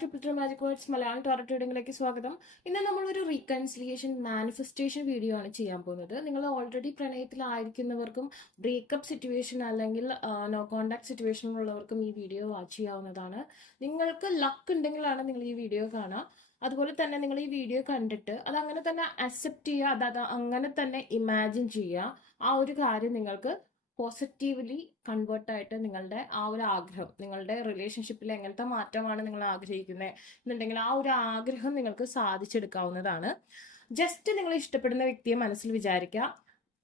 Triple magic words Malayalam tarot റീഡിംഗിലേക്ക് സ്വാഗതം. ഇന്ന് നമ്മളൊരു റീകൺസിലിയേഷൻ മാനിഫെസ്റ്റേഷൻ വീഡിയോ ആണ് ചെയ്യാൻ പോകുന്നത്. നിങ്ങൾ ഓൾറെഡി പ്രണയത്തിലായിരിക്കുന്നവർക്കും ബ്രേക്കപ്പ് സിറ്റുവേഷൻ അല്ലെങ്കിൽ നോ കോണ്ടാക്ട് സിറ്റുവേഷനിലുള്ളവർക്കും ഈ വീഡിയോ വാച്ച് ചെയ്യാവുന്നതാണ്. നിങ്ങൾക്ക് ലക്ക് ഉണ്ടെങ്കിലാണ് നിങ്ങൾ ഈ വീഡിയോ കാണുക. അതുപോലെ തന്നെ നിങ്ങൾ ഈ വീഡിയോ കണ്ടിട്ട് അത് അങ്ങനെ തന്നെ അക്സെപ്റ്റ് ചെയ്യുക, അത് അങ്ങനെ തന്നെ ഇമാജിൻ ചെയ്യുക. ആ ഒരു കാര്യം നിങ്ങൾക്ക് പോസിറ്റീവ്ലി കൺവേർട്ടായിട്ട് നിങ്ങളുടെ ആ ഒരു ആഗ്രഹം, നിങ്ങളുടെ റിലേഷൻഷിപ്പിൽ എങ്ങനത്തെ മാറ്റമാണ് നിങ്ങൾ ആഗ്രഹിക്കുന്നത് എന്നുണ്ടെങ്കിൽ ആ ഒരു ആഗ്രഹം നിങ്ങൾക്ക് സാധിച്ചെടുക്കാവുന്നതാണ്. ജസ്റ്റ് നിങ്ങൾ ഇഷ്ടപ്പെടുന്ന വ്യക്തിയെ മനസ്സിൽ വിചാരിക്കുക,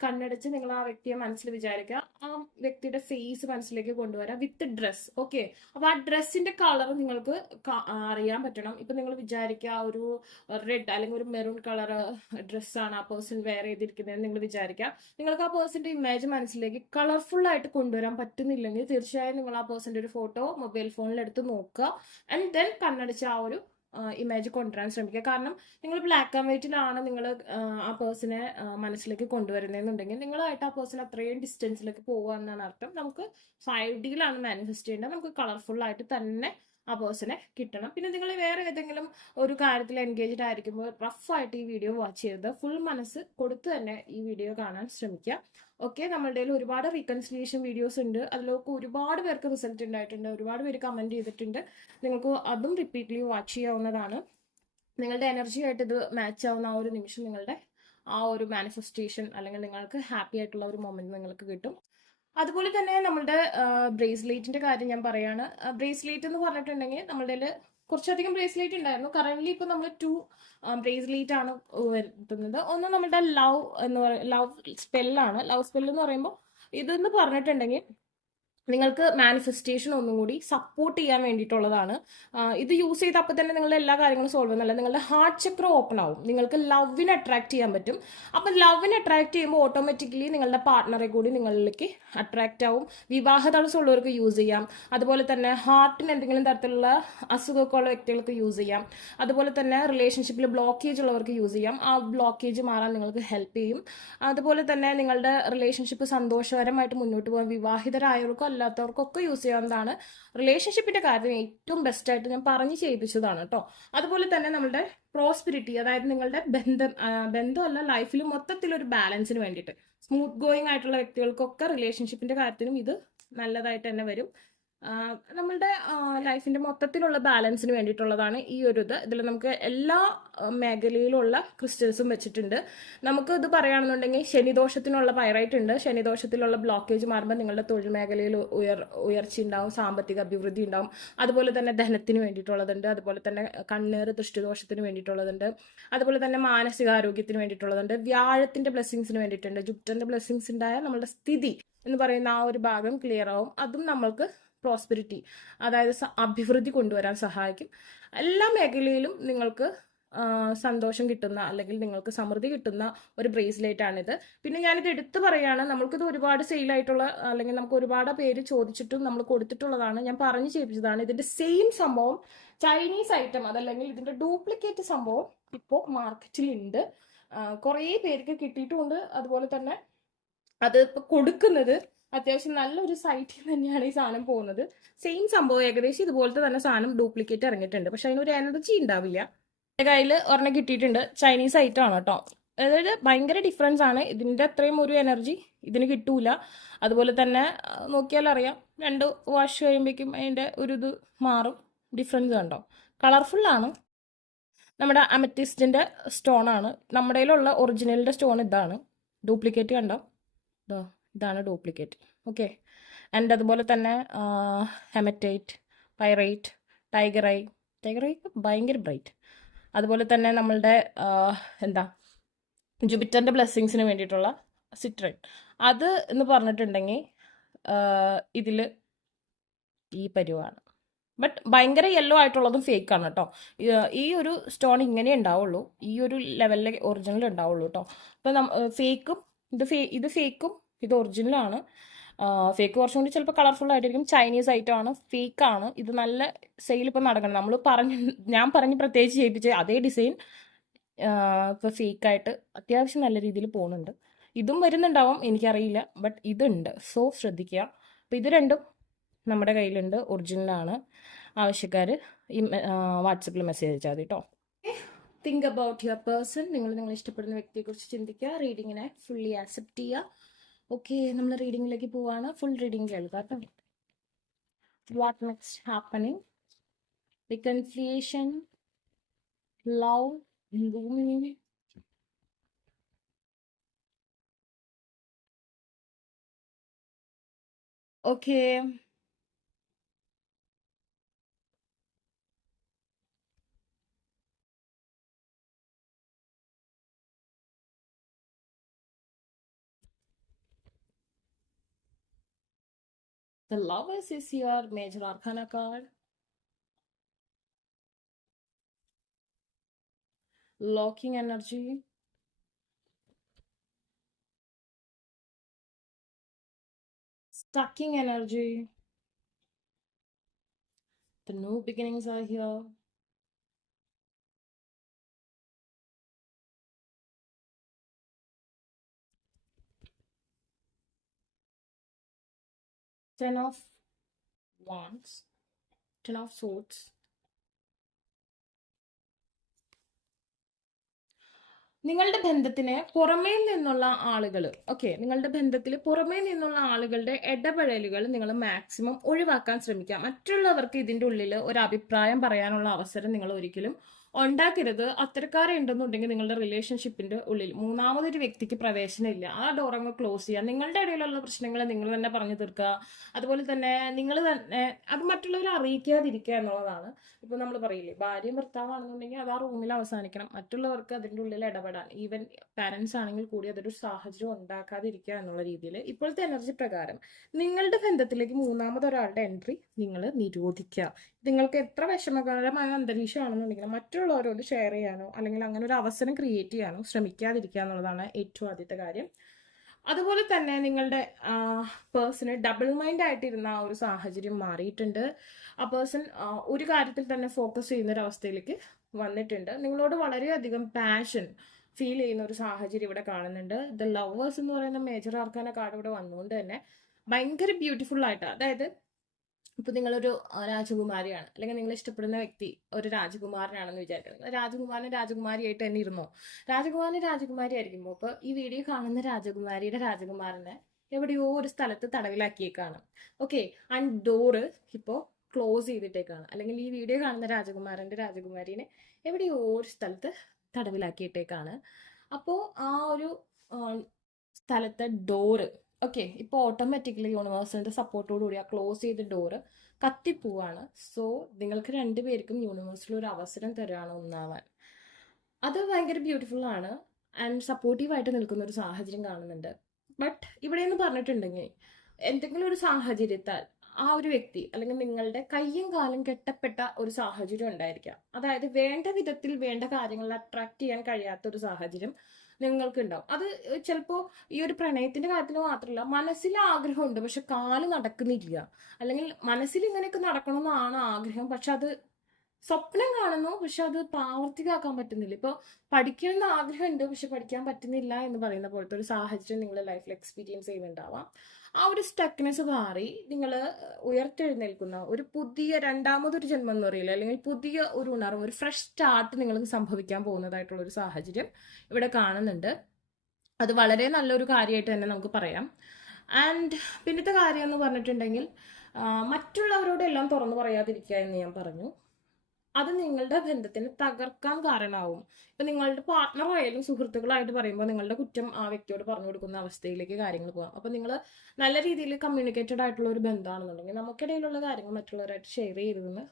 കണ്ണടച്ച് നിങ്ങൾ ആ വ്യക്തിയെ മനസ്സിൽ വിചാരിക്കുക, ആ വ്യക്തിയുടെ ഫേസ് മനസ്സിലേക്ക് കൊണ്ടുവരാം വിത്ത് ഡ്രസ്. ഓക്കെ, അപ്പൊ ആ ഡ്രസ്സിന്റെ കളർ നിങ്ങൾക്ക് അറിയാൻ പറ്റണം. ഇപ്പൊ നിങ്ങൾ വിചാരിക്കുക ഒരു റെഡ് അല്ലെങ്കിൽ ഒരു മെറൂൺ കളർ ഡ്രസ്സാണ് ആ പേഴ്സൺ വെയർ ചെയ്തിരിക്കുന്നത് നിങ്ങൾ വിചാരിക്കുക. നിങ്ങൾക്ക് ആ പേഴ്സന്റെ ഇമേജ് മനസ്സിലേക്ക് കളർഫുൾ ആയിട്ട് കൊണ്ടുവരാൻ പറ്റുന്നില്ലെങ്കിൽ തീർച്ചയായും നിങ്ങൾ ആ പേഴ്സന്റെ ഒരു ഫോട്ടോ മൊബൈൽ ഫോണിൽ എടുത്ത് നോക്കുക. ആൻഡ് ദെൻ കണ്ണടച്ച് ആ ഒരു ഇമേജ് കൊണ്ടുവരാൻ ശ്രമിക്കുക. കാരണം നിങ്ങൾ ബ്ലാക്ക് ആൻഡ് വൈറ്റിലാണ് നിങ്ങൾ ആ പേഴ്സണെ മനസ്സിലേക്ക് കൊണ്ടുവരുന്നതെന്നുണ്ടെങ്കിൽ നിങ്ങളായിട്ട് ആ പേഴ്സൺ അത്രയും ഡിസ്റ്റൻസിലേക്ക് പോകുക എന്നാണ് അർത്ഥം. നമുക്ക് 5Dയിലാണ് മാനിഫെസ്റ്റ് ചെയ്യേണ്ടത്. നമുക്ക് കളർഫുൾ ആയിട്ട് തന്നെ ആ പേഴ്സണെ കിട്ടണം. പിന്നെ നിങ്ങൾ വേറെ ഏതെങ്കിലും ഒരു കാര്യത്തിൽ എൻഗേജ്ഡ് ആയിരിക്കുമ്പോൾ റഫായിട്ട് ഈ വീഡിയോ വാച്ച് ചെയ്ത് ഫുൾ മനസ്സ് കൊടുത്ത് തന്നെ ഈ വീഡിയോ കാണാൻ ശ്രമിക്കുക. ഓക്കെ, നമ്മളുടെ ഒരുപാട് റീകൺസിലിയേഷൻ വീഡിയോസ് ഉണ്ട്. അതിലൊക്കെ ഒരുപാട് പേർക്ക് റിസൾട്ട് ഉണ്ടായിട്ടുണ്ട്, ഒരുപാട് പേര് കമന്റ് ചെയ്തിട്ടുണ്ട്. നിങ്ങൾക്ക് അതും റിപ്പീറ്റ്ലി വാച്ച് ചെയ്യാവുന്നതാണ്. നിങ്ങളുടെ എനർജി ആയിട്ട് ഇത് മാച്ച് ആവുന്ന ആ ഒരു നിമിഷം നിങ്ങളുടെ ആ ഒരു മാനിഫെസ്റ്റേഷൻ അല്ലെങ്കിൽ നിങ്ങൾക്ക് ഹാപ്പി ആയിട്ടുള്ള ഒരു മൊമെന്റ് നിങ്ങൾക്ക് കിട്ടും. അതുപോലെ തന്നെ നമ്മുടെ ബ്രേസ്ലെറ്റിന്റെ കാര്യം ഞാൻ പറയാണ്. ബ്രേസ്ലെറ്റ് എന്ന് പറഞ്ഞിട്ടുണ്ടെങ്കിൽ നമ്മളുടെ കുറച്ചധികം ബ്രേസ്ലെറ്റ് ഉണ്ടായിരുന്നു. കറന്റ് ഇപ്പൊ നമ്മൾ 2 ബ്രേസ്ലെറ്റ് ആണ് വരുത്തുന്നത്. ഒന്ന് നമ്മുടെ ലവ് സ്പെല്ലാണ്. ലവ് സ്പെല്ല് എന്ന് പറയുമ്പോൾ ഇതെന്ന് പറഞ്ഞിട്ടുണ്ടെങ്കിൽ നിങ്ങൾക്ക് മാനിഫെസ്റ്റേഷൻ ഒന്നും കൂടി സപ്പോർട്ട് ചെയ്യാൻ വേണ്ടിയിട്ടുള്ളതാണ്. ഇത് യൂസ് ചെയ്ത് അപ്പം തന്നെ നിങ്ങളുടെ എല്ലാ കാര്യങ്ങളും സോൾവ് ചെയ്യുന്നല്ല, നിങ്ങളുടെ ഹാർട്ട് ചക്ര ഓപ്പൺ ആവും, നിങ്ങൾക്ക് ലവിനെ അട്രാക്ട് ചെയ്യാൻ പറ്റും. അപ്പം ലവിനെ അട്രാക്ട് ചെയ്യുമ്പോൾ ഓട്ടോമാറ്റിക്കലി നിങ്ങളുടെ പാർട്ട്ണറെ കൂടി നിങ്ങളിലേക്ക് അട്രാക്റ്റ് ആവും. വിവാഹ തടസ്സമുള്ളവർക്ക് യൂസ് ചെയ്യാം. അതുപോലെ തന്നെ ഹാർട്ടിന് എന്തെങ്കിലും തരത്തിലുള്ള അസുഖമൊക്കെ ഉള്ള വ്യക്തികൾക്ക് യൂസ് ചെയ്യാം. അതുപോലെ തന്നെ റിലേഷൻഷിപ്പിൽ ബ്ലോക്കേജ് ഉള്ളവർക്ക് യൂസ് ചെയ്യാം. ആ ബ്ലോക്കേജ് മാറാൻ നിങ്ങൾക്ക് ഹെൽപ്പ് ചെയ്യും. അതുപോലെ തന്നെ നിങ്ങളുടെ റിലേഷൻഷിപ്പ് സന്തോഷകരമായിട്ട് മുന്നോട്ട് പോകാൻ വിവാഹിതരായവർക്കും അല്ലാത്തവർക്കൊക്കെ യൂസ് ചെയ്യാവുന്നതാണ്. റിലേഷൻഷിപ്പിന്റെ കാര്യം ഏറ്റവും ബെസ്റ്റ് ആയിട്ട് ഞാൻ പറഞ്ഞു ചെയ്യിപ്പിച്ചതാണ് കേട്ടോ. അതുപോലെ തന്നെ നമ്മുടെ പ്രോസ്പിരിറ്റി, അതായത് നിങ്ങളുടെ ബന്ധമല്ല ലൈഫിൽ മൊത്തത്തിലൊരു ബാലൻസിന് വേണ്ടിയിട്ട് സ്മൂത്ത് ഗോയിങ് ആയിട്ടുള്ള വ്യക്തികൾക്കൊക്കെ റിലേഷൻഷിപ്പിന്റെ കാര്യത്തിനും ഇത് നല്ലതായിട്ട് തന്നെ വരും. നമ്മളുടെ ലൈഫിന്റെ മൊത്തത്തിലുള്ള ബാലൻസിന് വേണ്ടിയിട്ടുള്ളതാണ് ഈ ഒരു ഇതിൽ നമുക്ക് എല്ലാ മേഖലയിലുള്ള ക്രിസ്റ്റൽസും വെച്ചിട്ടുണ്ട്. നമുക്ക് ഇത് പറയുകയാണെന്നുണ്ടെങ്കിൽ ശനിദോഷത്തിനുള്ള പൈറൈറ്റ് ഉണ്ട്. ശനിദോഷത്തിലുള്ള ബ്ലോക്കേജ് മാറുമ്പോൾ നിങ്ങളുടെ തൊഴിൽ മേഖലയിൽ ഉയർച്ച ഉണ്ടാവും, സാമ്പത്തിക അഭിവൃദ്ധി ഉണ്ടാവും. അതുപോലെ തന്നെ ധനത്തിന് വേണ്ടിയിട്ടുള്ളതുണ്ട്. അതുപോലെ തന്നെ കണ്ണേറ് ദൃഷ്ടിദോഷത്തിന് വേണ്ടിയിട്ടുള്ളതുണ്ട്. അതുപോലെ തന്നെ മാനസികാരോഗ്യത്തിന് വേണ്ടിയിട്ടുള്ളതുണ്ട്. വ്യാഴത്തിന്റെ ബ്ലെസ്സിങ്സിന് വേണ്ടിയിട്ടുണ്ട്. ജുപ്പിറ്ററിന്റെ ബ്ലെസ്സിങ്സ് ഉണ്ടായാൽ നമ്മുടെ സ്ഥിതി എന്ന് പറയുന്ന ആ ഒരു ഭാഗം ക്ലിയർ ആവും. അതും നമ്മൾക്ക് പ്രോസ്പെരിറ്റി, അതായത് അഭിവൃദ്ധി കൊണ്ടുവരാൻ സഹായിക്കും. എല്ലാ മേഖലയിലും നിങ്ങൾക്ക് സന്തോഷം കിട്ടുന്ന അല്ലെങ്കിൽ നിങ്ങൾക്ക് സമൃദ്ധി കിട്ടുന്ന ഒരു ബ്രേസ്ലെറ്റ് ആണിത്. പിന്നെ ഞാനിത് എടുത്തു പറയാണ്, നമ്മൾക്കിത് ഒരുപാട് സെയിലായിട്ടുള്ള അല്ലെങ്കിൽ നമുക്ക് ഒരുപാട് പേര് ചോദിച്ചിട്ടും നമ്മൾ കൊടുത്തിട്ടുള്ളതാണ്. ഞാൻ പറഞ്ഞു ചെയ്യിപ്പിച്ചതാണ്. ഇതിന്റെ സെയിം സംഭവം ചൈനീസ് ഐറ്റം അതല്ലെങ്കിൽ ഇതിന്റെ ഡ്യൂപ്ലിക്കേറ്റ് സംഭവം ഇപ്പോൾ മാർക്കറ്റിലുണ്ട്. കുറേ പേർക്ക് കിട്ടിയിട്ടുമുണ്ട്. അതുപോലെ തന്നെ അത് ഇപ്പോൾ കൊടുക്കുന്നത് അത്യാവശ്യം നല്ലൊരു സൈറ്റിൽ തന്നെയാണ് ഈ സാധനം പോകുന്നത്. സെയിം സംഭവം ഏകദേശം ഇതുപോലത്തെ തന്നെ സാധനം ഡ്യൂപ്ലിക്കേറ്റ് ഇറങ്ങിയിട്ടുണ്ട്. പക്ഷെ അതിനൊരു എനർജി ഉണ്ടാവില്ല. എൻ്റെ കയ്യിൽ ഒരെണ്ണം കിട്ടിയിട്ടുണ്ട്. ചൈനീസ് ഐറ്റം ആണ് കേട്ടോ. അതായത് ഭയങ്കര ഡിഫറൻസ് ആണ്. ഇതിൻ്റെ അത്രയും ഒരു എനർജി ഇതിന് കിട്ടൂല. അതുപോലെ തന്നെ നോക്കിയാൽ അറിയാം, 2 വാഷ് കഴിയുമ്പോഴേക്കും അതിൻ്റെ ഒരു ഇത് മാറും. ഡിഫറൻസ് കണ്ടോ? കളർഫുള്ളാണ്. നമ്മുടെ അമറ്റിസ്റ്റിൻ്റെ സ്റ്റോൺ ആണ്. നമ്മുടെ കയ്യിലുള്ള ഒറിജിനലിൻ്റെ സ്റ്റോൺ ഇതാണ്. ഡ്യൂപ്ലിക്കേറ്റ് കണ്ടോ? ഇതാണ് ഡ്യൂപ്ലിക്കേറ്റ്. ഓക്കെ, ആൻഡ് അതുപോലെ തന്നെ ഹെമറ്റൈറ്റ്, പൈറൈറ്റ്, ടൈഗർ ഐ ഭയങ്കര ബ്രൈറ്റ്. അതുപോലെ തന്നെ നമ്മളുടെ ജുപ്പിറ്ററിൻ്റെ ബ്ലെസ്സിങ്സിന് വേണ്ടിയിട്ടുള്ള സിട്രൈൻ, അത് എന്ന് പറഞ്ഞിട്ടുണ്ടെങ്കിൽ ഇതിൽ ഈ പരിവാണ്. ബട്ട് ഭയങ്കര യെല്ലോ ആയിട്ടുള്ളതും ഫേക്കാണ് കേട്ടോ. ഈ ഒരു സ്റ്റോൺ ഇങ്ങനെ ഉണ്ടാവുള്ളൂ, ഈ ഒരു ലെവലിലെ ഒറിജിനൽ ഉണ്ടാവുള്ളൂ കേട്ടോ. അപ്പം ഫേക്കും ഇത് ഫേക്കും ഇത് ഒറിജിനലാണ്. ഫേക്ക് കുറച്ചും കൂടി ചിലപ്പോൾ കളർഫുൾ ആയിട്ടിരിക്കും. ചൈനീസ് ഐറ്റം ആണ്, ഫേക്കാണ്. ഇത് നല്ല സെയിൽ ഇപ്പം നടക്കണം. ഞാൻ പറഞ്ഞ് പ്രത്യേകിച്ച് ചെയ്യിപ്പിച്ച് അതേ ഡിസൈൻ ഇപ്പോൾ ഫേക്കായിട്ട് അത്യാവശ്യം നല്ല രീതിയിൽ പോകുന്നുണ്ട്. ഇതും വരുന്നുണ്ടാവും, എനിക്കറിയില്ല. ബട്ട് ഇതുണ്ട്, ശ്രദ്ധിക്കുക. അപ്പോൾ ഇത് രണ്ടും നമ്മുടെ കയ്യിലുണ്ട്, ഒറിജിനലാണ്. ആവശ്യക്കാർ ഈ വാട്സപ്പിൽ മെസ്സേജ് അയച്ചാൽ മതി കേട്ടോ. Think about your person. നിങ്ങൾ ഇഷ്ടപ്പെടുന്ന വ്യക്തിയെക്കുറിച്ച് ചിന്തിക്കുക. റീഡിങ്ങിനെ ഫുള്ളി ആക്സെപ്റ്റ് ചെയ്യുക. ഓക്കെ, നമ്മൾ റീഡിങ്ങിലേക്ക് പോവാണ്. ഫുൾ റീഡിങ് കേൾക്കുക കേട്ടോ. What next happening? Reconciliation, love, blooming. Okay. The Lovers is your major arcana card. Locking energy. Stucking energy. The new beginnings are here. Ten of Wands. Ten of Swords. നിങ്ങളുടെ ബന്ധത്തിന് പുറമേ നിന്നുള്ള ആളുകൾ, okay, നിങ്ങളുടെ ബന്ധത്തിൽ പുറമേ നിന്നുള്ള ആളുകളുടെ ഇടപെടലുകൾ നിങ്ങൾ മാക്സിമം ഒഴിവാക്കാൻ ശ്രമിക്കുക. മറ്റുള്ളവർക്ക് ഇതിൻ്റെ ഉള്ളിൽ ഒരു അഭിപ്രായം പറയാനുള്ള അവസരം നിങ്ങൾ ഒരിക്കലും ഉണ്ടാക്കരുത്. അത്തരക്കാരെ ഉണ്ടെന്നുണ്ടെങ്കിൽ നിങ്ങളുടെ റിലേഷൻഷിപ്പിന്റെ ഉള്ളിൽ മൂന്നാമതൊരു വ്യക്തിക്ക് പ്രവേശനമില്ല. ആ ഡോറങ്ങ് ക്ലോസ് ചെയ്യുക. നിങ്ങളുടെ ഇടയിലുള്ള പ്രശ്നങ്ങൾ നിങ്ങൾ തന്നെ പറഞ്ഞു തീർക്കുക. അതുപോലെ തന്നെ നിങ്ങൾ തന്നെ അത് മറ്റുള്ളവരെ അറിയിക്കാതിരിക്കുക എന്നുള്ളതാണ്. ഇപ്പോൾ നമ്മൾ പറയില്ലേ, ഭാര്യയും ഭർത്താവാണെന്നുണ്ടെങ്കിൽ അത് ആ റൂമിൽ അവസാനിക്കണം. മറ്റുള്ളവർക്ക് അതിൻ്റെ ഉള്ളിൽ ഇടപെടാൻ, ഈവൻ പാരൻസ് ആണെങ്കിൽ കൂടി അതൊരു സാഹചര്യം ഉണ്ടാക്കാതിരിക്കുക എന്നുള്ള രീതിയിൽ ഇപ്പോഴത്തെ എനർജി പ്രകാരം നിങ്ങളുടെ ബന്ധത്തിലേക്ക് മൂന്നാമതൊരാളുടെ എൻട്രി നിങ്ങൾ നിരോധിക്കുക. നിങ്ങൾക്ക് എത്ര വിഷമകരമായ അന്തരീക്ഷമാണെന്നുണ്ടെങ്കിലും മറ്റുള്ളവരോട് ഷെയർ ചെയ്യാനോ അല്ലെങ്കിൽ അങ്ങനെ ഒരു അവസരം ക്രിയേറ്റ് ചെയ്യാനോ ശ്രമിക്കാതിരിക്കുക എന്നുള്ളതാണ് ഏറ്റവും ആദ്യത്തെ കാര്യം. അതുപോലെ തന്നെ നിങ്ങളുടെ പേഴ്സണ് ഡബിൾ മൈൻഡ് ആയിട്ടിരുന്ന ആ ഒരു സാഹചര്യം മാറിയിട്ടുണ്ട്. ആ പേഴ്സൺ ഒരു കാര്യത്തിൽ തന്നെ ഫോക്കസ് ചെയ്യുന്ന ഒരു അവസ്ഥയിലേക്ക് വന്നിട്ടുണ്ട്. നിങ്ങളോട് വളരെയധികം പാഷൻ ഫീൽ ചെയ്യുന്ന ഒരു സാഹചര്യം ഇവിടെ കാണുന്നുണ്ട്. ദ ലവേഴ്സ് എന്ന് പറയുന്ന മേജർ ആർക്കാന കാർഡ് ഇവിടെ വന്നുകൊണ്ട് തന്നെ ഭയങ്കര ബ്യൂട്ടിഫുൾ ആയിട്ട്, അതായത് ഇപ്പൊ നിങ്ങളൊരു രാജകുമാരിയാണ്, അല്ലെങ്കിൽ നിങ്ങൾ ഇഷ്ടപ്പെടുന്ന വ്യക്തി ഒരു രാജകുമാരനാണെന്ന് വിചാരിക്കുന്നത്. രാജകുമാരിയായിട്ട് തന്നെ ഇരുന്നോ? രാജകുമാരി ആയിരിക്കുമ്പോൾ ഇപ്പൊ ഈ വീഡിയോ കാണുന്ന രാജകുമാരനെ എവിടെയോ ഒരു സ്ഥലത്ത് തടവിലാക്കിയേക്കാണ്. ഓക്കെ, ആൻഡ് ഡോറ് ഇപ്പോൾ ക്ലോസ് ചെയ്തിട്ടേക്കാണ്. അല്ലെങ്കിൽ ഈ വീഡിയോ കാണുന്ന രാജകുമാരീനെ എവിടെയോ ഒരു സ്ഥലത്ത് തടവിലാക്കിയിട്ടേക്കാണ്. അപ്പോൾ ആ ഒരു സ്ഥലത്തെ ഡോറ്, ഓക്കെ, ഇപ്പോൾ ഓട്ടോമാറ്റിക്കലി യൂണിവേഴ്സിന്റെ സപ്പോർട്ടോടുകൂടി ആ ക്ലോസ് ചെയ്ത ഡോറ് കത്തിപ്പോവാണ്. സോ നിങ്ങൾക്ക് രണ്ടുപേർക്കും യൂണിവേഴ്സിൽ ഒരു അവസരം തരാണ് ഒന്നാവാൻ. അത് ഭയങ്കര ബ്യൂട്ടിഫുൾ ആണ് ആൻഡ് സപ്പോർട്ടീവായിട്ട് നിൽക്കുന്ന ഒരു സാഹചര്യം കാണുന്നുണ്ട്. ബട്ട് ഇവിടെ എന്ന് പറഞ്ഞിട്ടുണ്ടെങ്കിൽ എന്തെങ്കിലും ഒരു സാഹചര്യത്താൽ ആ ഒരു വ്യക്തി അല്ലെങ്കിൽ നിങ്ങളുടെ കയ്യും കാലും കെട്ടപ്പെട്ട ഒരു സാഹചര്യം ഉണ്ടായിരിക്കാം. അതായത് വേണ്ട വിധത്തിൽ വേണ്ട കാര്യങ്ങളിൽ അട്രാക്ട് ചെയ്യാൻ കഴിയാത്ത ഒരു സാഹചര്യം നിങ്ങൾക്ക് ഉണ്ടാവും. അത് ചിലപ്പോൾ ഈ ഒരു പ്രണയത്തിന്റെ കാര്യത്തിൽ മാത്രമല്ല, മനസ്സിൽ ആഗ്രഹമുണ്ട് പക്ഷെ കാല് നടക്കുന്നില്ല, അല്ലെങ്കിൽ മനസ്സിൽ ഇങ്ങനെയൊക്കെ നടക്കണമെന്നാണ് ആഗ്രഹം, പക്ഷെ അത് സ്വപ്നം കാണുന്നു പക്ഷെ അത് പ്രാവർത്തികമാക്കാൻ പറ്റുന്നില്ല. ഇപ്പോൾ പഠിക്കണമെന്ന് ആഗ്രഹമുണ്ട് പക്ഷെ പഠിക്കാൻ പറ്റുന്നില്ല എന്ന് പറയുന്ന പോലത്തെ ഒരു സാഹചര്യം നിങ്ങൾ ലൈഫിൽ എക്സ്പീരിയൻസ് ചെയ്യുന്നുണ്ടാവാം. ആ ഒരു സ്റ്റക്നെസ് മാറി നിങ്ങൾ ഉയർത്തെഴുന്നേൽക്കുന്ന ഒരു പുതിയ രണ്ടാമതൊരു ജന്മം എന്ന് പറയില്ല, അല്ലെങ്കിൽ പുതിയ ഒരു ഉണർവ്, ഒരു ഫ്രഷ് സ്റ്റാർട്ട് നിങ്ങൾക്ക് സംഭവിക്കാൻ പോകുന്നതായിട്ടുള്ള ഒരു സാഹചര്യം ഇവിടെ കാണുന്നുണ്ട്. അത് വളരെ നല്ലൊരു കാര്യമായിട്ട് തന്നെ നമുക്ക് പറയാം. ആൻഡ് പിന്നത്തെ കാര്യം എന്ന് പറഞ്ഞിട്ടുണ്ടെങ്കിൽ മറ്റുള്ളവരോട് എല്ലാം തുറന്നു പറയാതിരിക്കുക എന്ന് ഞാൻ പറഞ്ഞു. അത് നിങ്ങളുടെ ബന്ധത്തിന് തകർക്കാൻ കാരണമാവും. ഇപ്പൊ നിങ്ങളുടെ പാർട്ട്ണർ ആയാലും സുഹൃത്തുക്കളായിട്ട് പറയുമ്പോൾ നിങ്ങളുടെ കുറ്റം ആ വ്യക്തിയോട് പറഞ്ഞു കൊടുക്കുന്ന അവസ്ഥയിലേക്ക് കാര്യങ്ങൾ പോകാം. അപ്പൊ നിങ്ങൾ നല്ല രീതിയിൽ കമ്മ്യൂണിക്കേറ്റഡ് ആയിട്ടുള്ള ഒരു ബന്ധമാണെന്നുണ്ടെങ്കിൽ നമുക്കിടയിലുള്ള കാര്യങ്ങൾ മറ്റുള്ളവരായിട്ട് ഷെയർ ചെയ്തതെന്ന്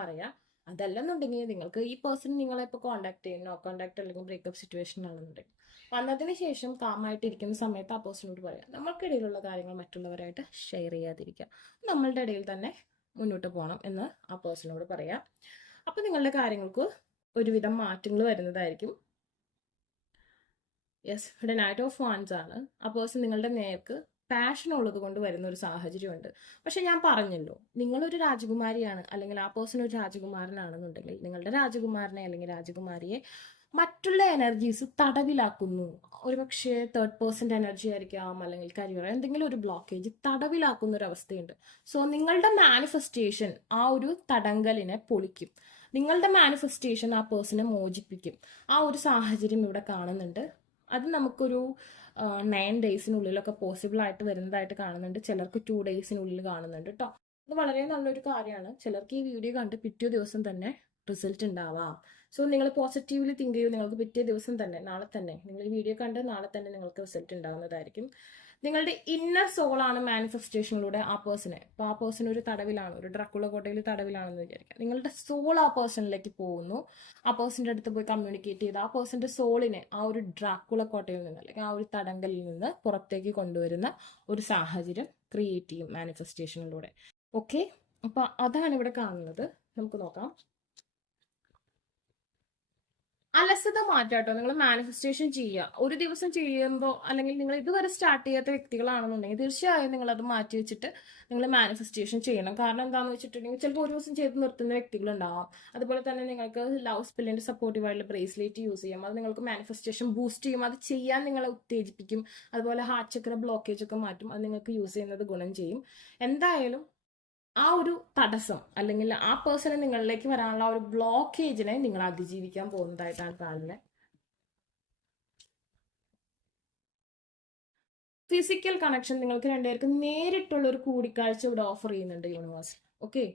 പറയാം. അതല്ലെന്നുണ്ടെങ്കിൽ നിങ്ങൾക്ക് ഈ പേഴ്സൺ നിങ്ങളെ ഇപ്പോൾ കോൺടാക്ട് ചെയ്യും, നോ കോൺടാക്ട് അല്ലെങ്കിൽ ബ്രേക്കപ്പ് സിറ്റുവേഷൻ ആണെന്നുണ്ടെങ്കിൽ വന്നതിന് ശേഷം കാമായിട്ട് ഇരിക്കുന്ന സമയത്ത് ആ പേഴ്സണോട് പറയാം, നമ്മൾക്കിടയിലുള്ള കാര്യങ്ങൾ മറ്റുള്ളവരായിട്ട് ഷെയർ ചെയ്യാതിരിക്കുക, നമ്മളുടെ ഇടയിൽ തന്നെ മുന്നോട്ട് പോകണം എന്ന് ആ പേഴ്സണോട് പറയാം. അപ്പൊ നിങ്ങളുടെ കാര്യങ്ങൾക്ക് ഒരുവിധം മാറ്റങ്ങൾ വരുന്നതായിരിക്കും. യെസ്, ഇവിടെ നൈറ്റ് ഓഫ് വാൻസ് ആണ്. ആ പേഴ്സൺ നിങ്ങളുടെ നേർക്ക് പാഷൻ ഉള്ളത് കൊണ്ട് വരുന്ന ഒരു സാഹചര്യമുണ്ട്. പക്ഷെ ഞാൻ പറഞ്ഞല്ലോ, നിങ്ങളൊരു രാജകുമാരിയാണ് അല്ലെങ്കിൽ ആ പേഴ്സൺ ഒരു രാജകുമാരനാണെന്നുണ്ടെങ്കിൽ നിങ്ങളുടെ രാജകുമാരനെ അല്ലെങ്കിൽ രാജകുമാരിയെ മറ്റുള്ള എനർജീസ് തടവിലാക്കുന്നു. ഒരുപക്ഷെ തേർഡ് പേഴ്സൻ്റെ എനർജി ആയിരിക്കാം, അല്ലെങ്കിൽ കരിയർ എന്തെങ്കിലും ഒരു ബ്ലോക്കേജ് തടവിലാക്കുന്ന ഒരു അവസ്ഥയുണ്ട്. സോ നിങ്ങളുടെ മാനിഫെസ്റ്റേഷൻ ആ ഒരു തടങ്കലിനെ പൊളിക്കും. നിങ്ങളുടെ മാനിഫെസ്റ്റേഷൻ ആ പേഴ്സണെ മോചിപ്പിക്കും. ആ ഒരു സാഹചര്യം ഇവിടെ കാണുന്നുണ്ട്. അത് നമുക്കൊരു 9 ഡേയ്സിനുള്ളിലൊക്കെ പോസിബിൾ ആയിട്ട് വരുന്നതായിട്ട് കാണുന്നുണ്ട്. ചിലർക്ക് 2 ഡേയ്സിനുള്ളിൽ കാണുന്നുണ്ട് കേട്ടോ. അത് വളരെ നല്ലൊരു കാര്യമാണ്. ചിലർക്ക് ഈ വീഡിയോ കണ്ട് പിറ്റേ ദിവസം തന്നെ റിസൾട്ട് ഉണ്ടാവാം. സോ നിങ്ങൾ പോസിറ്റീവ്ലി തിങ്ക് ചെയ്യൂ. നിങ്ങൾക്ക് പിറ്റേ ദിവസം തന്നെ, നാളെ തന്നെ, നിങ്ങൾ ഈ വീഡിയോ കണ്ട് നാളെ തന്നെ നിങ്ങൾക്ക് റിസൾട്ട് ഉണ്ടാകുന്നതായിരിക്കും. നിങ്ങളുടെ ഇന്നർ സോളാണ് മാനിഫെസ്റ്റേഷനിലൂടെ ആ പേഴ്സണെ, ഇപ്പോൾ ആ പേഴ്സൺ ഒരു തടവിലാണ്, ഒരു ഡ്രക്കുള കോട്ടയിൽ തടവിലാണെന്ന് വിചാരിക്കാം. നിങ്ങളുടെ സോൾ ആ പേഴ്സണിലേക്ക് പോകുന്നു. ആ പേഴ്സൻ്റെ അടുത്ത് പോയി കമ്മ്യൂണിക്കേറ്റ് ചെയ്ത് ആ പേഴ്സൻ്റെ സോളിനെ ആ ഒരു ഡ്രാക്കുള കോട്ടയിൽ നിന്ന്, അല്ലെങ്കിൽ ആ ഒരു തടങ്കലിൽ നിന്ന് പുറത്തേക്ക് കൊണ്ടുവരുന്ന ഒരു സാഹചര്യം ക്രിയേറ്റ് ചെയ്യും മാനിഫെസ്റ്റേഷനിലൂടെ. ഓക്കെ, അപ്പൊ അതാണ് ഇവിടെ കാണുന്നത്. നമുക്ക് നോക്കാം. അലസത മാറ്റാട്ടോ. നിങ്ങൾ മാനിഫെസ്റ്റേഷൻ ചെയ്യുക. ഒരു ദിവസം ചെയ്യുമ്പോൾ, അല്ലെങ്കിൽ നിങ്ങൾ ഇതുവരെ സ്റ്റാർട്ട് ചെയ്യാത്ത വ്യക്തികളാണെന്നുണ്ടെങ്കിൽ തീർച്ചയായും നിങ്ങൾ അത് മാറ്റി വെച്ചിട്ട് നിങ്ങൾ മാനിഫെസ്റ്റേഷൻ ചെയ്യണം. കാരണം എന്താണെന്ന് വെച്ചിട്ടുണ്ടെങ്കിൽ ചിലപ്പോൾ ഒരു ദിവസം ചെയ്ത് നിർത്തുന്ന വ്യക്തികളുണ്ടാവാം. അതുപോലെ തന്നെ നിങ്ങൾക്ക് ലവ് സ്പെല്ലിന്റെ സപ്പോർട്ടീവായിട്ടുള്ള ബ്രേസ്ലെറ്റ് യൂസ് ചെയ്യാം. അത് നിങ്ങൾക്ക് മാനിഫെസ്റ്റേഷൻ ബൂസ്റ്റ് ചെയ്യും. അത് ചെയ്യാൻ നിങ്ങളെ ഉത്തേജിപ്പിക്കും. അതുപോലെ ഹാർട്ട് ചക്ര ബ്ലോക്കേജ് ഒക്കെ മാറ്റും. അത് നിങ്ങൾക്ക് യൂസ് ചെയ്യുന്നത് ഗുണം ചെയ്യും. എന്തായാലും ആ ഒരു തടസ്സം, അല്ലെങ്കിൽ ആ പേഴ്സണെ നിങ്ങളിലേക്ക് വരാനുള്ള ഒരു ബ്ലോക്കേജിനെ നിങ്ങൾ അതിജീവിക്കാൻ പോകുന്നതായിട്ടാണ് കാണുന്നത്. ഫിസിക്കൽ കണക്ഷൻ നിങ്ങൾക്ക് രണ്ടുപേർക്ക് നേരിട്ടുള്ള ഒരു കൂടിക്കാഴ്ച ഇവിടെ ഓഫർ ചെയ്യുന്നുണ്ട് യൂണിവേഴ്സ്. ഓക്കെ,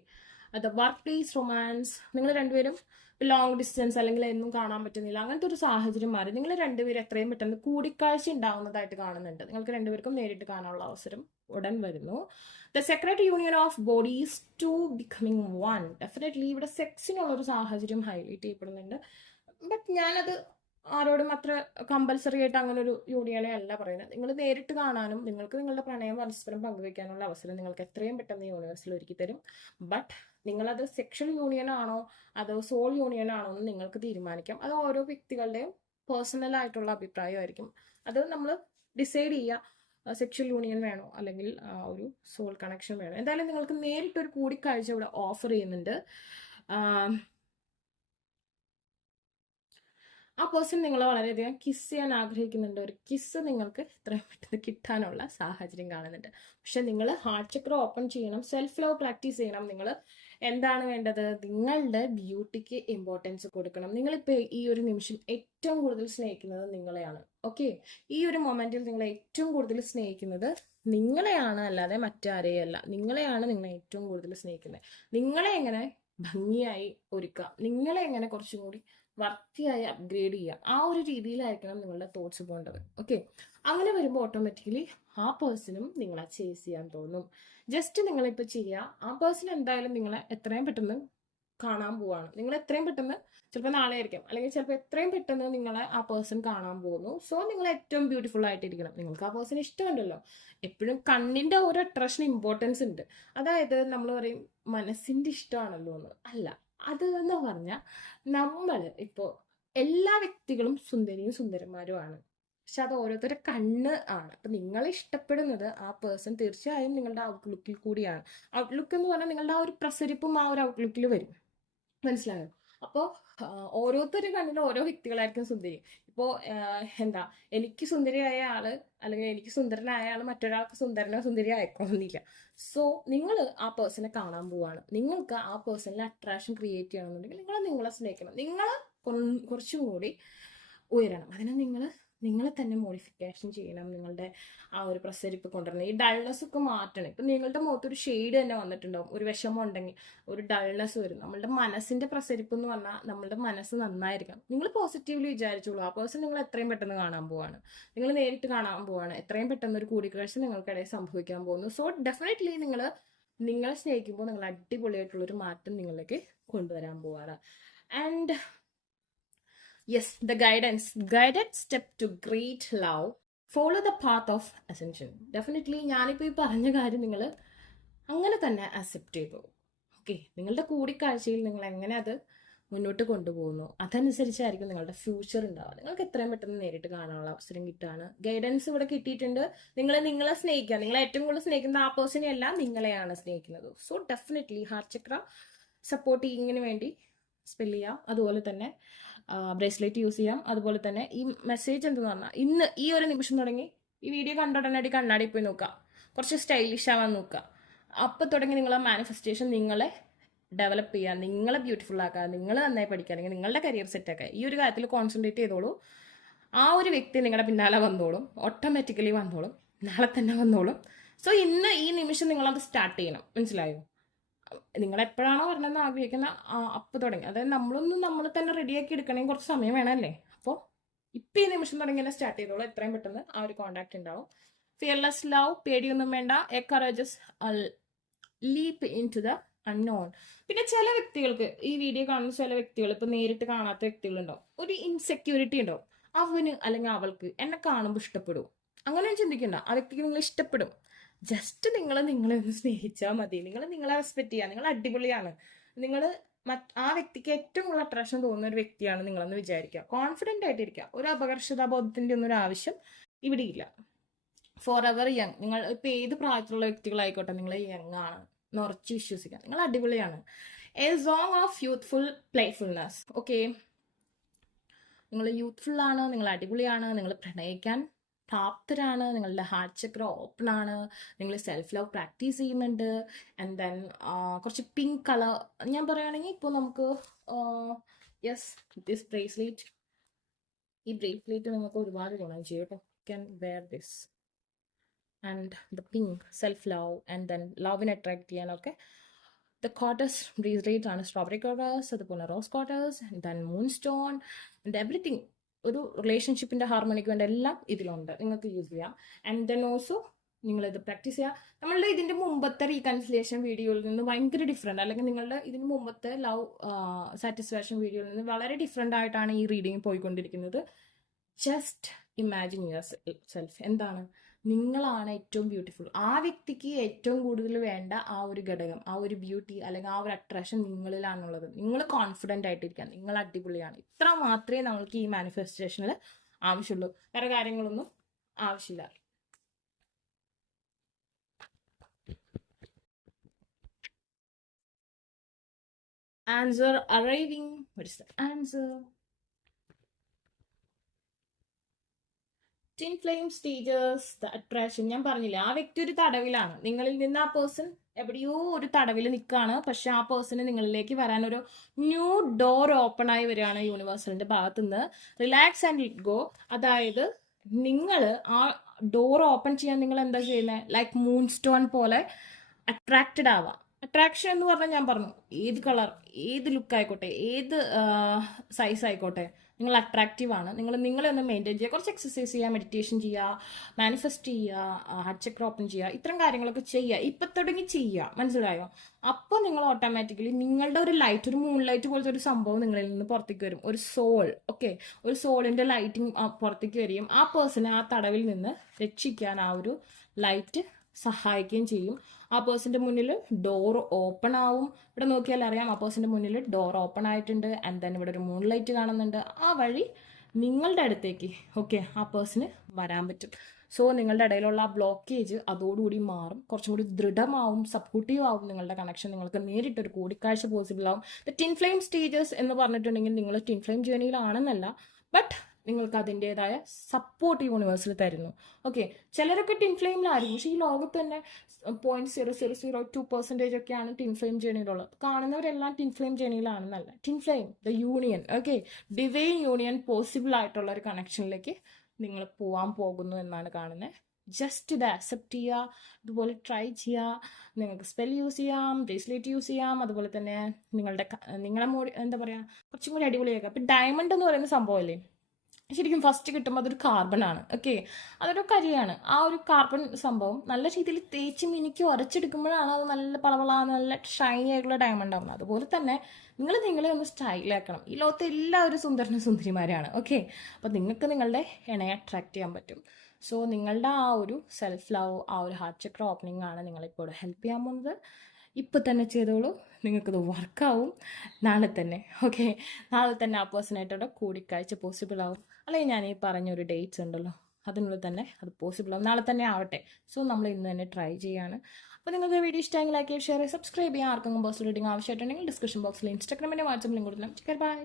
അത് വർക്ക് പ്ലേസ്, റൊമാൻസ്, നിങ്ങൾ രണ്ടുപേരും ലോങ് ഡിസ്റ്റൻസ് അല്ലെങ്കിൽ എന്നും കാണാൻ പറ്റുന്നില്ല, അങ്ങനത്തെ ഒരു സാഹചര്യം മാറി നിങ്ങൾ രണ്ടുപേരും എത്രയും പെട്ടെന്ന് കൂടിക്കാഴ്ച ഉണ്ടാവുന്നതായിട്ട് കാണുന്നുണ്ട്. നിങ്ങൾക്ക് രണ്ടുപേർക്കും നേരിട്ട് കാണാനുള്ള അവസരം ഉടൻ വരുന്നു. The secret union of bodies to becoming one. Definitely ഇവിടെ സെക്സിനുള്ള ഒരു സാഹചര്യം ഹൈലൈറ്റ് ചെയ്യപ്പെടുന്നുണ്ട്. ബട്ട് ഞാനത് ആരോടും അത്ര കമ്പൽസറി ആയിട്ട് അങ്ങനെ ഒരു യൂണിയനെ അല്ല പറയുന്നത്. നിങ്ങൾ നേരിട്ട് കാണാനും നിങ്ങൾക്ക് നിങ്ങളുടെ പ്രണയം പരസ്പരം പങ്കുവെക്കാനുള്ള അവസരം നിങ്ങൾക്ക് എത്രയും പെട്ടെന്ന് യൂണിവേഴ്സിൽ ഒരുക്കി തരും. ബട്ട് നിങ്ങളത് സെക്ഷൽ യൂണിയൻ ആണോ അതോ സോൾ യൂണിയൻ ആണോ എന്ന് നിങ്ങൾക്ക് തീരുമാനിക്കാം. അത് ഓരോ വ്യക്തികളുടെയും പേഴ്സണൽ ആയിട്ടുള്ള അഭിപ്രായമായിരിക്കും. അത് നമ്മൾ ഡിസൈഡ് ചെയ്യുക. സെക്ഷൽ യൂണിയൻ വേണോ അല്ലെങ്കിൽ ഒരു സോൾ കണക്ഷൻ വേണോ. എന്തായാലും നിങ്ങൾക്ക് നേരിട്ടൊരു കൂടിക്കാഴ്ച ഇവിടെ ഓഫർ ചെയ്യുന്നുണ്ട്. ആ പേഴ്സൺ നിങ്ങളെ വളരെയധികം കിസ് ചെയ്യാൻ ആഗ്രഹിക്കുന്നുണ്ട്. ഒരു കിസ് നിങ്ങൾക്ക് എത്രയും പെട്ടെന്ന് കിട്ടാനുള്ള സാഹചര്യം കാണുന്നുണ്ട്. പക്ഷെ നിങ്ങൾ ഹാർട്ട് ചക്ര ഓപ്പൺ ചെയ്യണം, സെൽഫ് ലവ് പ്രാക്ടീസ് ചെയ്യണം. നിങ്ങൾ എന്താണ് വേണ്ടത്? നിങ്ങളുടെ ബ്യൂട്ടിക്ക് ഇമ്പോർട്ടൻസ് കൊടുക്കണം. നിങ്ങളിപ്പോൾ ഈ ഒരു നിമിഷം ഏറ്റവും കൂടുതൽ സ്നേഹിക്കുന്നത് നിങ്ങളെയാണ്. ഓക്കെ, ഈ ഒരു മൊമെന്റിൽ നിങ്ങൾ ഏറ്റവും കൂടുതൽ സ്നേഹിക്കുന്നത് നിങ്ങളെയാണ്, അല്ലാതെ മറ്റാരെയല്ല. നിങ്ങളെയാണ് നിങ്ങൾ ഏറ്റവും കൂടുതൽ സ്നേഹിക്കുന്നത്. നിങ്ങളെ എങ്ങനെ ഭംഗിയായി ഒരുക്കാം, നിങ്ങളെ എങ്ങനെ കുറച്ചും കൂടി വൃത്തിയായി അപ്ഗ്രേഡ് ചെയ്യുക, ആ ഒരു രീതിയിലായിരിക്കണം നിങ്ങളുടെ തോട്ട്സ് പോകേണ്ടത്. ഓക്കെ, അങ്ങനെ വരുമ്പോൾ ഓട്ടോമാറ്റിക്കലി ആ പേഴ്സണും നിങ്ങളെ ചേസ് ചെയ്യാൻ തോന്നും. ജസ്റ്റ് നിങ്ങളിപ്പോൾ ചെയ്യുക. ആ പേഴ്സൺ എന്തായാലും നിങ്ങളെ എത്രയും പെട്ടെന്ന് കാണാൻ പോവാണ്. നിങ്ങൾ എത്രയും പെട്ടെന്ന്, ചിലപ്പോൾ നാളെ ആയിരിക്കും, അല്ലെങ്കിൽ ചിലപ്പോൾ എത്രയും പെട്ടെന്ന് നിങ്ങളെ ആ പേഴ്സൺ കാണാൻ പോകുന്നു. സോ നിങ്ങൾ ഏറ്റവും ബ്യൂട്ടിഫുൾ ആയിട്ടിരിക്കണം. നിങ്ങൾക്ക് ആ പേഴ്സൺ ഇഷ്ടമുണ്ടല്ലോ. എപ്പോഴും കണ്ണിന്റെ ഒരു അട്രാക്ഷൻ ഇമ്പോർട്ടൻസ് ഉണ്ട്. അതായത് നമ്മൾ പറയും മനസ്സിന്റെ ഇഷ്ടമാണല്ലോ എന്ന്. അല്ല, അത് എന്ന് പറഞ്ഞാൽ നമ്മൾ ഇപ്പോൾ എല്ലാ വ്യക്തികളും സുന്ദരിയും സുന്ദരന്മാരുമാണ്. പക്ഷെ അത് ഓരോരുത്തരുടെ കണ്ണ് ആണ്. അപ്പൊ നിങ്ങളെ ഇഷ്ടപ്പെടുന്നത് ആ പേഴ്സൺ തീർച്ചയായും നിങ്ങളുടെ ഔട്ട്ലുക്കിൽ കൂടിയാണ്. ഔട്ട്ലുക്ക് എന്ന് പറഞ്ഞാൽ നിങ്ങളുടെ ആ ഒരു പ്രസരിപ്പും ആ ഒരു ഔട്ട്ലുക്കിൽ വരും. മനസ്സിലായോ? അപ്പോൾ ഓരോരുത്തരുടെ കണ്ണിൽ ഓരോ വ്യക്തികളായിരിക്കും സുന്ദരി. ഇപ്പോൾ എന്താ, എനിക്ക് സുന്ദരിയായ ആള് അല്ലെങ്കിൽ എനിക്ക് സുന്ദരനായ ആള് മറ്റൊരാൾക്ക് സുന്ദരനോ സുന്ദരിയോ ആയിക്കോണമെന്നില്ല. സോ നിങ്ങൾ ആ പേഴ്സണെ കാണാൻ പോവാണ്. നിങ്ങൾക്ക് ആ പേഴ്സണിൽ അട്രാക്ഷൻ ക്രിയേറ്റ് ചെയ്യണമെന്നുണ്ടെങ്കിൽ നിങ്ങളെ സ്നേഹിക്കണം. നിങ്ങളെ കുറച്ചും കൂടി ഉയരണം. അതിന് നിങ്ങളെ തന്നെ മോഡിഫിക്കേഷൻ ചെയ്യണം. നിങ്ങളുടെ ആ ഒരു പ്രസരിപ്പ് കൊണ്ടുവരണം. ഈ ഡൾനെസ് ഒക്കെ മാറ്റണം. ഇപ്പം നിങ്ങളുടെ മുഖത്തൊരു ഷെയ്ഡ് തന്നെ വന്നിട്ടുണ്ടാവും. ഒരു വിഷമം ഉണ്ടെങ്കിൽ ഒരു ഡൾനെസ് വരും. നമ്മളുടെ മനസ്സിന്റെ പ്രസരിപ്പ് എന്ന് പറഞ്ഞാൽ നമ്മളുടെ മനസ്സ് നന്നായിരിക്കണം. നിങ്ങൾ പോസിറ്റീവ്ലി വിചാരിച്ചോളൂ. ആ പേഴ്സൺ നിങ്ങൾ എത്രയും പെട്ടെന്ന് കാണാൻ പോവാണ്. നിങ്ങൾ നേരിട്ട് കാണാൻ പോവാണ്. എത്രയും പെട്ടെന്ന് ഒരു കൂടിക്കാഴ്ച നിങ്ങൾക്കിടയിൽ സംഭവിക്കാൻ പോകുന്നു. സോ ഡെഫിനറ്റ്ലി നിങ്ങളെ സ്നേഹിക്കുമ്പോൾ നിങ്ങൾ അടിപൊളിയായിട്ടുള്ളൊരു മാറ്റം നിങ്ങളിലേക്ക് കൊണ്ടുവരാൻ പോവാണ്. And yes, the guided step to great love, follow the path of ascension. Definitely ഞാനിപ്പോൾ ഈ പറഞ്ഞ കാര്യം നിങ്ങൾ അങ്ങനെ തന്നെ അക്സെപ്റ്റ് ചെയ്തു. ഓക്കെ, നിങ്ങളുടെ കൂടിക്കാഴ്ചയിൽ നിങ്ങൾ എങ്ങനെ അത് മുന്നോട്ട് കൊണ്ടുപോകുന്നു അതനുസരിച്ചായിരിക്കും നിങ്ങളുടെ ഫ്യൂച്ചർ ഉണ്ടാവുക. നിങ്ങൾക്ക് എത്രയും പെട്ടെന്ന് നേരിട്ട് കാണാനുള്ള അവസരം കിട്ടുകയാണ്. ഗൈഡൻസ് ഇവിടെ കിട്ടിയിട്ടുണ്ട്. നിങ്ങളെ സ്നേഹിക്കുക. നിങ്ങളെ ഏറ്റവും കൂടുതൽ സ്നേഹിക്കുന്നത് ആ പേഴ്സണെ അല്ല, നിങ്ങളെയാണ് സ്നേഹിക്കുന്നത്. സോ ഡെഫിനറ്റ്ലി ഹാർട്ട് ചക്ര സപ്പോർട്ടിങ്ങിന് വേണ്ടി സ്പെൽ ചെയ്യാം. അതുപോലെ തന്നെ ബ്രേസ്ലെറ്റ് യൂസ് ചെയ്യാം. അതുപോലെ തന്നെ ഈ മെസ്സേജ് എന്തെന്ന് പറഞ്ഞാൽ ഇന്ന് ഈ ഒരു നിമിഷം തുടങ്ങി ഈ വീഡിയോ കണ്ടോടനടി കണ്ണാടി പോയി നോക്കുക, കുറച്ച് സ്റ്റൈലിഷ് ആവാൻ നോക്കുക. അപ്പോൾ തുടങ്ങി നിങ്ങളെ മാനിഫെസ്റ്റേഷൻ നിങ്ങളെ ഡെവലപ്പ് ചെയ്യുക, നിങ്ങളെ ബ്യൂട്ടിഫുൾ ആക്കുക, നിങ്ങൾ നന്നായി പഠിക്കുക, അല്ലെങ്കിൽ നിങ്ങളുടെ കരിയർ സെറ്റ് ആക്കുക. ഈ ഒരു കാര്യത്തിൽ കോൺസെൻട്രേറ്റ് ചെയ്തോളൂ. ആ ഒരു വ്യക്തി നിങ്ങളുടെ പിന്നാലെ വന്നോളും, ഓട്ടോമാറ്റിക്കലി വന്നോളും, നാളെ തന്നെ വന്നോളും. സോ ഇന്ന് ഈ നിമിഷം നിങ്ങളത് സ്റ്റാർട്ട് ചെയ്യണം. മനസ്സിലായോ? നിങ്ങൾ എപ്പോഴാണോ വരണമെന്ന് ആഗ്രഹിക്കുന്ന അപ്പോൾ തുടങ്ങി, അതായത് നമ്മൾ തന്നെ റെഡിയാക്കി എടുക്കണമെങ്കിൽ കുറച്ച് സമയം വേണമല്ലേ. അപ്പോൾ ഇപ്പം ഈ നിമിഷം തുടങ്ങി തന്നെ സ്റ്റാർട്ട് ചെയ്തോളൂ. എത്രയും പെട്ടെന്ന് ആ ഒരു കോൺടാക്ട് ഉണ്ടാവും. ഫിയർലെസ് ലവ്, പേടിയൊന്നും വേണ്ട. A courageous leap into the unknown. പിന്നെ ചില വ്യക്തികൾക്ക്, ഈ വീഡിയോ കാണുന്ന ചില വ്യക്തികൾ, ഇപ്പം നേരിട്ട് കാണാത്ത വ്യക്തികളുണ്ടാവും, ഒരു ഇൻസെക്യൂരിറ്റി ഉണ്ടാവും. അവന് അല്ലെങ്കിൽ അവൾക്ക് എന്നെ കാണുമ്പോൾ ഇഷ്ടപ്പെടും, അങ്ങനെ ചിന്തിക്കണ്ട. ആ വ്യക്തിക്ക് നിങ്ങൾ ഇഷ്ടപ്പെടും. ജസ്റ്റ് നിങ്ങളെ ഒന്ന് സ്നേഹിച്ചാൽ മതി. നിങ്ങളെ റെസ്പെക്ട് ചെയ്യുക. നിങ്ങൾ അടിപൊളിയാണ്. നിങ്ങൾ ആ വ്യക്തിക്ക് ഏറ്റവും കൂടുതൽ അട്രാക്ഷൻ തോന്നുന്ന ഒരു വ്യക്തിയാണ് നിങ്ങളെന്ന് വിചാരിക്കുക. കോൺഫിഡൻ്റ് ആയിട്ടിരിക്കുക. ഒരു അപകർഷതാബോധത്തിൻ്റെ ഒന്നും ഒരു ആവശ്യം ഇവിടെ ഇല്ല. For ever young. നിങ്ങൾ ഇപ്പം ഏത് പ്രായത്തിലുള്ള വ്യക്തികളായിക്കോട്ടെ, നിങ്ങൾ യങ് ആണ് എന്ന് ഉറച്ച് വിശ്വസിക്കുക. നിങ്ങൾ അടിപൊളിയാണ്. A song of youthful playfulness. Okay, നിങ്ങൾ യൂത്ത്ഫുൾ ആണ്, നിങ്ങൾ അടിപൊളിയാണ്, നിങ്ങൾ പ്രണയിക്കാൻ പ്രാപ്തരാണ്, നിങ്ങളുടെ ഹാർട്ട് ചക്ര ഓപ്പൺ ആണ്, നിങ്ങൾ സെൽഫ് ലവ് പ്രാക്ടീസ് ചെയ്യുന്നുണ്ട്. ആൻഡ് ദെൻ കുറച്ച് പിങ്ക് കളർ ഞാൻ പറയുകയാണെങ്കിൽ ഇപ്പോൾ നമുക്ക് യെസ് ദിസ് ബ്രേസ്ലെറ്റ്, ഈ ബ്രേസ്ലെറ്റ് നിങ്ങൾക്ക് ഒരുപാട് ഗുണം ചെയ്യും കേട്ടോ. Can wear this and the pink self love and then ലവിനെ അട്രാക്ട് ചെയ്യാനൊക്കെ. ദ കോട്ടസ് ബ്രേസ്ലെറ്റ് ആണ്, സ്ട്രോബെറി കോട്ടസ്, അതുപോലെ rose quartz, then moonstone and everything. ഒരു റിലേഷൻഷിപ്പിൻ്റെ ഹാർമണിക്ക് വേണ്ട എല്ലാം ഇതിലുണ്ട്, നിങ്ങൾക്ക് യൂസ് ചെയ്യാം. ആൻഡ് ദെൻ ഓൾസോ നിങ്ങളിത് പ്രാക്ടീസ് ചെയ്യുക. നമ്മളുടെ ഇതിൻ്റെ മുമ്പത്തെ റീകൺസിലേഷൻ വീഡിയോയിൽ നിന്ന് ഭയങ്കര ഡിഫറെൻ്റ്, അല്ലെങ്കിൽ നിങ്ങളുടെ ഇതിന് മുമ്പത്തെ ലവ് സാറ്റിസ്ഫാക്ഷൻ വീഡിയോയിൽ നിന്ന് വളരെ ഡിഫറെൻ്റ് ആയിട്ടാണ് ഈ റീഡിങ് പോയിക്കൊണ്ടിരിക്കുന്നത്. Just imagine your self. എന്താണ്? നിങ്ങളാണ് ഏറ്റവും ബ്യൂട്ടിഫുൾ. ആ വ്യക്തിക്ക് ഏറ്റവും കൂടുതൽ വേണ്ട ആ ഒരു ഘടകം, ആ ഒരു ബ്യൂട്ടി അല്ലെങ്കിൽ ആ ഒരു അട്രാക്ഷൻ നിങ്ങളിലാണുള്ളത്. നിങ്ങൾ കോൺഫിഡൻ്റ് ആയിട്ടിരിക്കുക, നിങ്ങൾ അടിപൊളിയാണ്. ഇത്ര മാത്രമേ നമ്മൾക്ക് ഈ മാനിഫെസ്റ്റേഷനിൽ ആവശ്യമുള്ളൂ. വേറെ കാര്യങ്ങളൊന്നും ആവശ്യമില്ല. Answer arriving. What is the answer? Twin flame stages, the attraction. ഞാൻ പറഞ്ഞില്ലേ, ആ വ്യക്തി ഒരു തടവിലാണ്. നിങ്ങളിൽ നിന്ന് ആ പേഴ്സൺ എവിടെയോ ഒരു തടവിൽ നിൽക്കുകയാണ്. പക്ഷെ ആ പേഴ്സണ് നിങ്ങളിലേക്ക് വരാനൊരു ന്യൂ ഡോർ ഓപ്പൺ ആയി വരികയാണ് യൂണിവേഴ്സലിന്റെ ഭാഗത്ത് നിന്ന്. Relax and let go. അതായത് നിങ്ങൾ ആ ഡോർ ഓപ്പൺ ചെയ്യാൻ നിങ്ങൾ എന്താ ചെയ്യുന്നത്? ലൈക്ക് മൂൺ സ്റ്റോൺ പോലെ അട്രാക്റ്റഡ് ആവാം. അട്രാക്ഷൻ എന്ന് പറഞ്ഞാൽ ഞാൻ പറഞ്ഞു, ഏത് കളർ, ഏത് ലുക്ക് ആയിക്കോട്ടെ, ഏത് സൈസ് ആയിക്കോട്ടെ, നിങ്ങൾ അട്രാക്റ്റീവ് ആണ്. നിങ്ങളെ ഒന്ന് മെയിൻറ്റെയിൻ ചെയ്യുക. കുറച്ച് എക്സസൈസ് ചെയ്യുക, മെഡിറ്റേഷൻ ചെയ്യുക, മാനിഫെസ്റ്റ് ചെയ്യുക, ഹാർട്ട് ചക്ര ഓപ്പൺ ചെയ്യുക. ഇത്തരം കാര്യങ്ങളൊക്കെ ചെയ്യുക. ഇപ്പം തുടങ്ങി ചെയ്യുക. മനസ്സിലായോ? അപ്പോൾ നിങ്ങൾ ഓട്ടോമാറ്റിക്കലി നിങ്ങളുടെ ഒരു ലൈറ്റ്, ഒരു മൂൺ ലൈറ്റ് പോലത്തെ ഒരു സംഭവം നിങ്ങളിൽ നിന്ന് പുറത്തേക്ക് വരും. ഒരു സോൾ, ഓക്കെ, ഒരു സോളിൻ്റെ ലൈറ്റിങ് പുറത്തേക്ക് വരികയും ആ പേഴ്സണെ ആ തടവിൽ നിന്ന് രക്ഷിക്കാൻ ആ ഒരു ലൈറ്റ് സഹായിക്കുകയും ചെയ്യും. ആ പേഴ്സൻ്റെ മുന്നിൽ ഡോർ ഓപ്പൺ ആവും. ഇവിടെ നോക്കിയാൽ അറിയാം, ആ പേഴ്സൻ്റെ മുന്നിൽ ഡോർ ഓപ്പൺ ആയിട്ടുണ്ട്. ആൻഡ് ദെൻ ഇവിടെ ഒരു മൂൺ ലൈറ്റ് കാണുന്നുണ്ട്. ആ വഴി നിങ്ങളുടെ അടുത്തേക്ക് ഓക്കെ ആ പേഴ്സണ് വരാൻ പറ്റും. സോ നിങ്ങളുടെ ഇടയിലുള്ള ആ ബ്ലോക്കേജ് അതോടുകൂടി മാറും. കുറച്ചും കൂടി ദൃഢമാവും, സപ്പോർട്ടീവ് ആവും നിങ്ങളുടെ കണക്ഷൻ. നിങ്ങൾക്ക് നേരിട്ടൊരു കൂടിക്കാഴ്ച പോസിബിൾ ആവും. ദ ട്വിൻ ഫ്ലെയിം സ്റ്റേജസ് എന്ന് പറഞ്ഞിട്ടുണ്ടെങ്കിൽ നിങ്ങൾ ട്വിൻ ഫ്ലെയിം ജേർണിയിലാണെന്നല്ല, ബട്ട് നിങ്ങൾക്ക് അതിൻ്റെതായ സപ്പോർട്ട് യൂണിവേഴ്സിൽ തരുന്നു. ഓക്കെ, ചിലരൊക്കെ ട്വിൻ ഫ്ലെയിമിലായിരിക്കും, പക്ഷേ ഈ ലോകത്ത് തന്നെ 0.0002% ഒക്കെയാണ് ട്വിൻ ഫ്ലെയിം ജേണിയിലുള്ളത്. കാണുന്നവരെല്ലാം ട്വിൻ ഫ്ലെയിം ജേണിയിലാണെന്നല്ല. Twin flame, the union, okay, divine union possible ആയിട്ടുള്ള ഒരു കണക്ഷനിലേക്ക് നിങ്ങൾ പോകാൻ പോകുന്നു എന്നാണ് കാണുന്നത്. ജസ്റ്റ് ഇത് അക്സെപ്റ്റ് ചെയ്യുക, ഇതുപോലെ ട്രൈ ചെയ്യുക. നിങ്ങൾക്ക് സ്പെൽ യൂസ് ചെയ്യാം, ബ്രേസ്ലെറ്റ് യൂസ് ചെയ്യാം, അതുപോലെ തന്നെ നിങ്ങളെ എന്താ പറയുക, കുറച്ചും കൂടി അടിപൊളിയാക്കുക. ഇപ്പം ഡയമണ്ട് എന്ന് പറയുന്ന സംഭവമല്ലേ, ശരിക്കും ഫസ്റ്റ് കിട്ടുമ്പോൾ അതൊരു കാർബൺ ആണ്. ഓക്കെ, അതൊരു കരിയാണ്. ആ ഒരു കാർബൺ സംഭവം നല്ല രീതിയിൽ തേച്ച് മിനിക്ക് ഉരച്ചെടുക്കുമ്പോഴാണ് അത് നല്ല പളവളാന്ന് നല്ല ഷൈനി ആയിട്ടുള്ള ഡയമണ്ട് ആവുന്നത്. അതുപോലെ തന്നെ നിങ്ങളെ ഒന്ന് സ്റ്റൈലാക്കണം. ഈ ലോകത്തെ എല്ലാവരും സുന്ദരിമാരാണ്. ഓക്കെ, അപ്പോൾ നിങ്ങൾക്ക് നിങ്ങളുടെ ഇണയെ അട്രാക്ട് ചെയ്യാൻ പറ്റും. സോ നിങ്ങളുടെ ആ ഒരു സെൽഫ് ലവ്, ആ ഒരു ഹാർട്ട് ചക്ര ഓപ്പണിംഗ് ആണ് നിങ്ങളിപ്പോൾ ഹെൽപ്പ് ചെയ്യാൻ പോകുന്നത്. ഇപ്പം തന്നെ ചെയ്തോളൂ, നിങ്ങൾക്കത് വർക്കാവും. നാളെ തന്നെ ഓക്കെ, നാളെ തന്നെ ആ പേഴ്സണായിട്ടോടെ കൂടിക്കാഴ്ച പോസിബിൾ ആവും. അല്ലെങ്കിൽ ഞാൻ ഈ പറഞ്ഞൊരു ഡേറ്റ്സ് ഉണ്ടല്ലോ, അതിനുള്ളിൽ തന്നെ അത് പോസിബിൾ ആവും. നാളെ തന്നെ ആവട്ടെ. സോ നമ്മൾ ഇന്ന് തന്നെ ട്രൈ ചെയ്യാണ്. അപ്പോൾ നിങ്ങൾക്ക് വീഡിയോ ഇഷ്ടമെങ്കിൽ ലൈക്ക്, ഷെയർ, സബ്സ്ക്രൈബ് ചെയ്യാൻ. ആർക്കെങ്കിലും പേഴ്സണൽ റീഡിംഗ് ആവശ്യമായിട്ടുണ്ടെങ്കിൽ ഡിസ്ക്രിപ്ഷൻ ബോക്സിൽ ഇൻസ്റ്റാഗ്രാമിൻ്റെ വാട്സപ്പ് ലിങ്ക് കൊടുക്കണം. ബൈ.